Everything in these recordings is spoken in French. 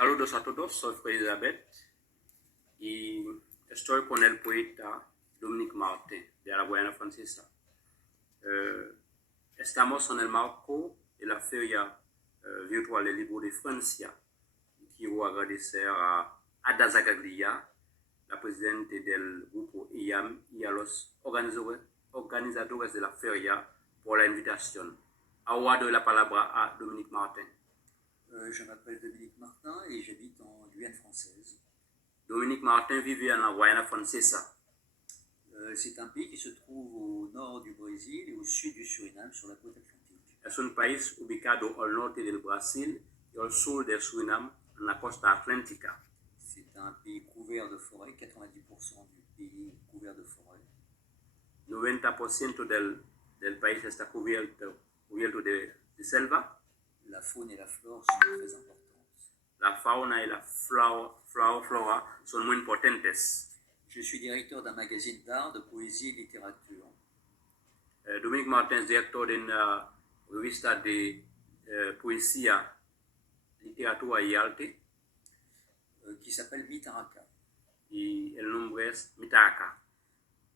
Saludos a todos, soy Fray Elizabeth y estoy con el poeta Dominique Martin de la Guayana Francesa. Estamos en el marco de la Feria Virtual del Libro de Francia. Quiero agradecer a Ada Zagaglia, la presidenta del grupo IAM, y a los organizadores de la feria por la invitación. Ahora doy la palabra a Dominique Martin. Je m'appelle Dominique Martin et j'habite en Guyane française. Dominique Martin vivait en Guayana Francesa. C'est un pays qui se trouve au nord du Brésil et au sud du Suriname sur la côte atlantique. Es un país ubicado al norte del Brasil y al sur del Surinam en la costa atlántica. C'est un pays couvert de forêts, 90% du pays couvert de forêts. 90% del país está cubierto de selva. La faune et la flore sont très importantes. La fauna y la flora son muy importantes. Je suis directeur d'un magazine d'art, de poésie et de littérature. Dominique Martin es director de una revista de poesía, literatura y arte. Qui s'appelle Mitaraka. Y el nombre es Mitaraka.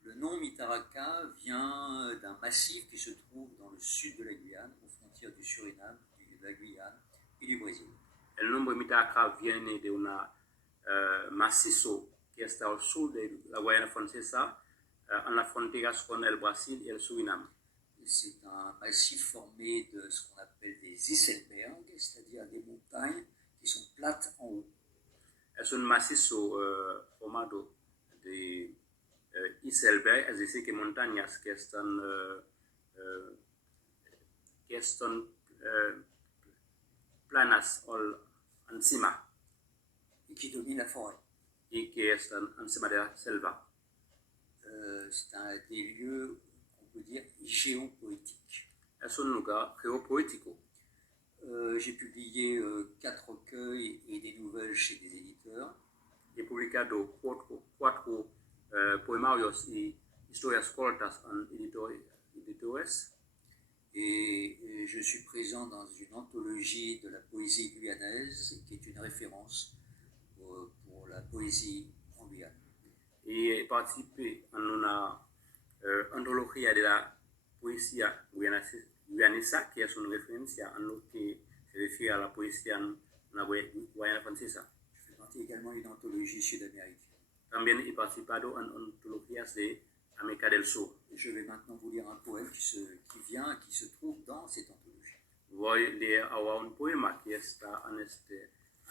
Le nom Mitaraka vient d'un massif qui se trouve dans le sud de la Guyane, aux frontières du Suriname, de la Guyane y du Brésil. El nombre Mitaraka viene de un macizo que está al sur de la Guayana Francesa, en las fronteras con el Brasil y el Surinam. C'est un massif formé de ce qu'on appelle des iselbergs, c'est-à-dire des montagnes qui sont plates en haut. Es un macizo formado de iselberg, es decir, que montañas que están planas encima. Et qui domine la forêt. Y que están encima de la selva. C'est un des lieux, on peut dire, géopoétiques. Es un lugar geopoético. J'ai publié 4 recueils et des nouvelles chez des éditeurs. He publicado cuatro poemarios y historias cortas en editores. Et je suis présent dans une anthologie de la poésie guyanaise, qui est une référence pour la poésie en Guyane. Y he participé en una antología de la poesía guyanesa, que es una referencia en lo que se refiere a la poesía en la Guayana Francesa. Je fais partie également d'une anthologie sud-américaine. También he participado en antologías de América del Sur. Et je vais maintenant vous lire un poème qui se trouve dans cette anthologie. Voy a leer ahora un poema que está en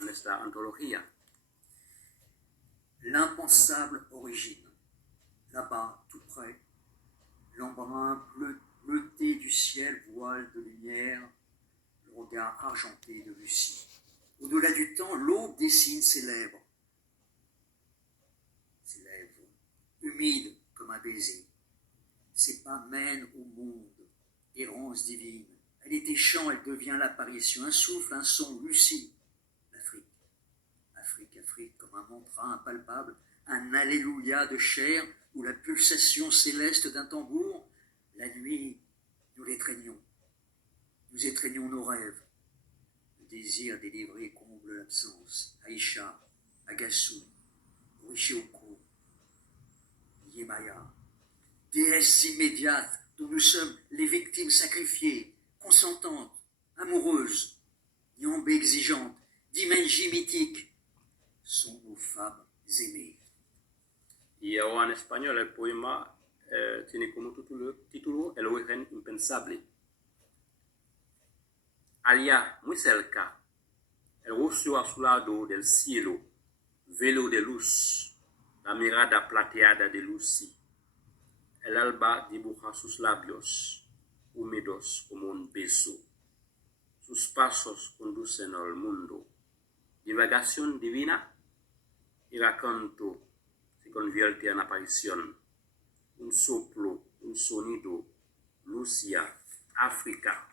esta antología. L'impensable origine. Là-bas, tout près, l'embrun bleuté du ciel voile de lumière le regard argenté de Lucie. Au-delà du temps, l'aube dessine ses lèvres humides comme un baiser. Ses pas mènent au monde, errance divine. Elle est échant, elle devient l'apparition, un souffle, un son, Lucie. L'Afrique, Afrique, Afrique, comme un mantra impalpable, un alléluia de chair ou la pulsation céleste d'un tambour. La nuit, nous l'étreignons. Nous étreignons nos rêves. Le désir délivré comble l'absence. Aïcha, Agassou, Orishioko, Yemaya, déesse immédiate dont nous sommes les victimes sacrifiées, consentantes, amoureuses, Nyambe exigeantes, Dimenji mythique, sont nos femmes aimées. Y ahora en español el poema tiene como título El origen impensable. Allá, muy cerca, el rocío azulado del cielo, velo de luz, la mirada plateada de Lucy. El alba dibuja sus labios, húmedos como un beso. Sus pasos conducen al mundo. Divagación divina y raconto se convierte en aparición. Un soplo, un sonido, Lucia, África.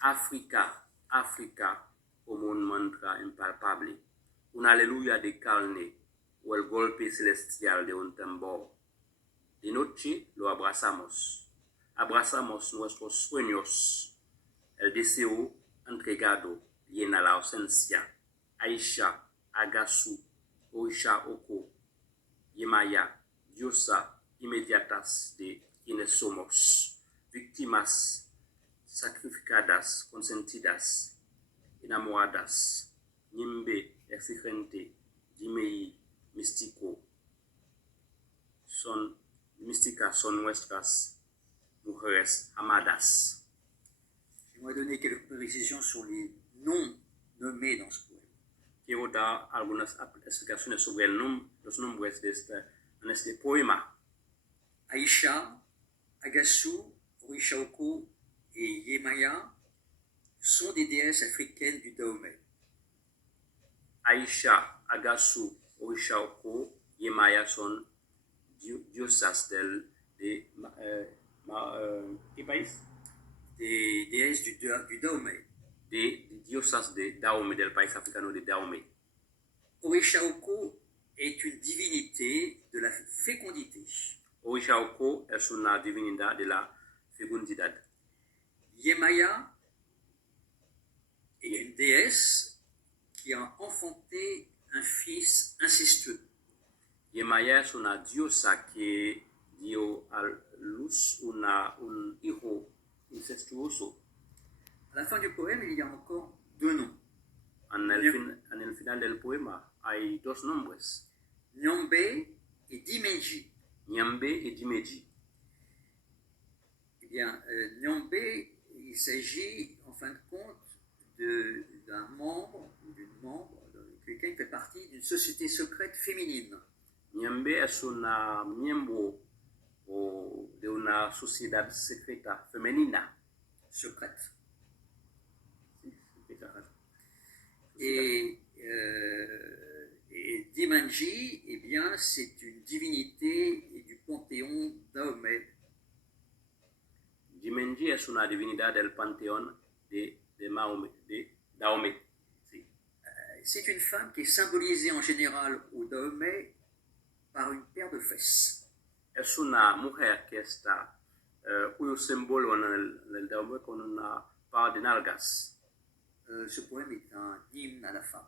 África, África, como un mantra impalpable. Una aleluya de carne o el golpe celestial de un tambor. De noche lo abrazamos nuestros sueños, el deseo entregado viene a la ausencia. Aisha, Agasu, Oisha Oko, Yemaya, Diosa inmediatas de quienes somos, víctimas sacrificadas, consentidas, enamoradas, Nimbe, exigente, Dimei, místicas son nuestras mujeres amadas. J'aimerais donner quelques précisions sur les noms nommés dans ce poème. Quiero dar algunas explicaciones sobre los nombres en este poema. Aïcha, Agassou, Orishaoko et Yemaya sont des déesses africaines du Dahomey. Aisha, Agasu, Orishaoko, Yemaya son diosas ¿qué país? Des déesses du Dahomey. De diosas de Dahomey, del país africano de Dahomey. Orishaoko est une divinité de la fécondité. Orishaoko es una divinidad de la fecundidad. Yemaya est une déesse qui a enfanté un fils incestueux. Yemaya es una diosa que dio a luz un hijo incestuoso. À la fin du poème, il y a encore deux noms. En el final del poema hay dos nombres, Nyambe et Dimenji. Nyambe et Dimeji. Eh bien, Nyambe, il s'agit en fin de compte d'un membre ou d'une membre, quelqu'un qui fait partie d'une société secrète féminine. Nyambe es una miembro de una sociedad secreta femenina. Secrète. Et Et Dimanji, eh bien, c'est une divinité du panthéon Dahomey. Dimenji es una divinidad del panteón de Dahomey. Sí. C'est une femme qui est symbolisée en général au Dahomey par une paire de fesses. Es una mujer que está, cuyo símbolo en el Dahomey con una par de nalgas. Ce poème est un hymne à la femme.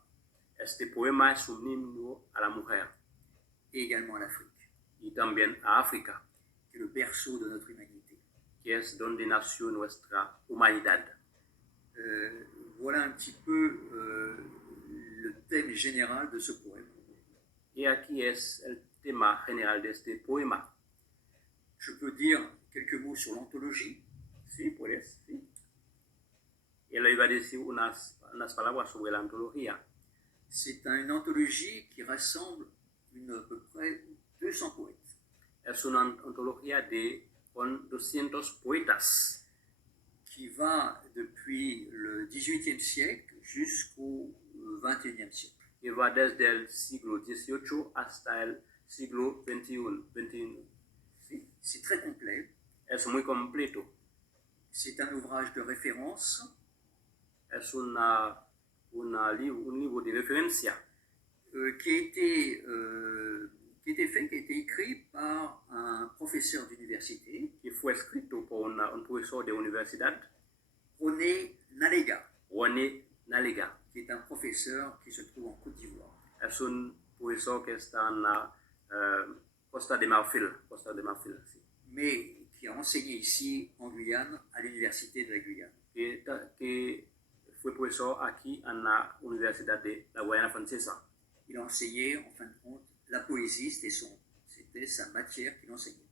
Este poema es un himno a la mujer. Et également à l'Afrique. Y también a África. Qui est le berceau de notre humanité. Que es donde nació nuestra humanidad. Voilà un petit peu le thème général de ce poème. Y aquí es el tema general de este poema. Je peux dire quelques mots sur l'anthologie. Sí, puedes, sí. Él iba a decir unas palabras sobre la antología. C'est une anthologie qui rassemble à peu près 200 poètes. Es una antología con 200 poetas. Qui va depuis le XVIIIe siècle jusqu'au XXIe siècle. Y va desde el siglo XVIII hasta el siglo XXI. Sí. C'est très complet. Es muy completo. C'est un ouvrage de référence. Es un livre de référence qui a été écrit par un professeur d'université. Qui fue escrito por un profesor de universidad. René Nalega. René Nalega. Qui est un professeur qui se trouve en Côte d'Ivoire. Es un profesor que está en la Costa de Marfil. Sí. Mais qui a enseigné ici en Guyane, à l'université de la Guyane. Que fue profesor aquí en la Universidad de la Guayana Francesa. Il a enseigné, en fin de compte, la poésie, c'était sa matière qu'il enseignait.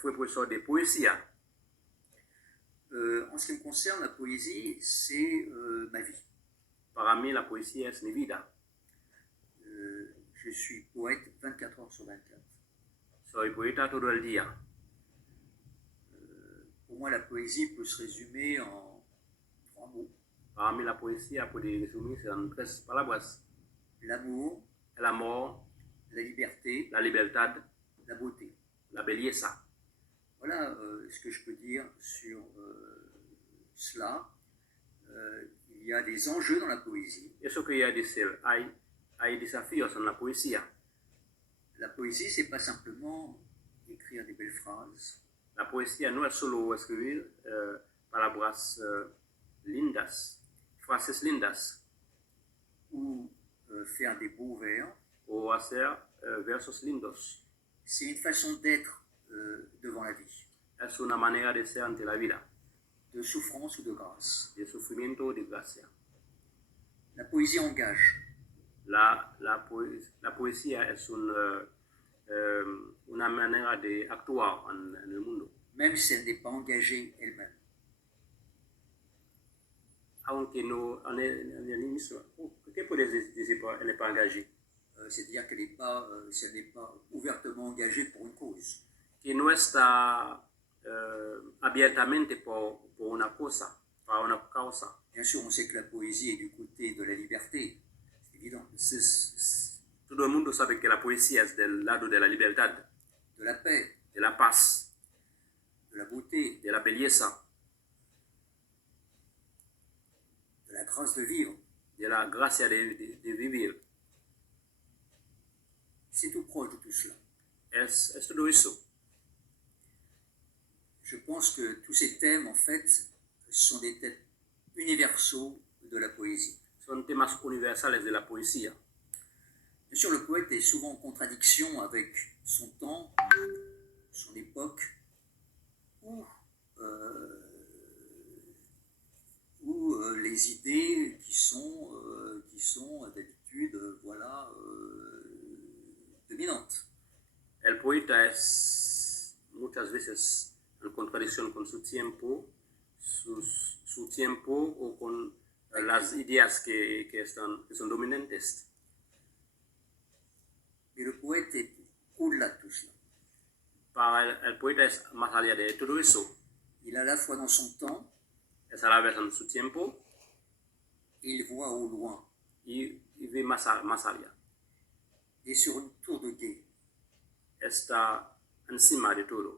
Fue profesor de poesía. En ce qui me concerne, la poésie, c'est ma vie. Para mí, la poesía es mi vida. Je suis poète 24 heures sur 24. Soy poeta todo el día. Pour moi, la poésie peut se résumer en 3 mots. Para mí, la poesía puede resumirse en 3 palabras. L'amour, el amor, la liberté, la libertad, la beauté. La belleza. Voilà ce que je peux dire sur cela. Il y a des enjeux dans la poésie. Eso quería decir, hay desafíos en la poesía. La poésie, c'est pas simplement écrire des belles phrases. La poesía no es solo escribir palabras lindas. Il frases lindas ou faire des beaux vers. o hacer versos lindos. C'est une façon d'être devant la vie, Es una manera de ser ante la vida, de souffrance ou de grâce. de sufrimiento o de gracia. La poésie engage. La poesía es una manera de actuar en el mundo, Même si elle n'est pas engagée elle-même. aunque no en el inicio. ¿Qué puedes decir por elle n'est pas engagée? C'est-à-dire qu'elle n'est pas, si elle n'est pas ouvertement engagée pour une cause. Que no está abiertamente por una cosa, para una causa. Bien sûr, on sait que la poésie est du côté de la liberté, c'est évident, Todo el mundo sabe que la poesía es del lado de la libertad, de la paix, de la paz, de la beauté, de la belleza, de la grâce de vivre. de la gracia de vivir. C'est tout proche de tout cela. Es todo eso. Je pense que tous ces thèmes, en fait, sont des thèmes universaux de la poésie. Son temas universales de la poesía. Bien sûr, le poète est souvent en contradiction avec son temps, son époque, ou les idées qui sont d'habitude, voilà, dominantes. El poeta es muchas veces en contradicción con su tiempo, su tiempo o con las ideas que son dominantes. Mais le poète est au-delà de tout cela. Para el poeta es más allá de todo eso. Il est à la fois dans son temps, Es a la vez en su tiempo et il voit au loin, y ve más allá. et sur une tour de guet. Está encima de todo.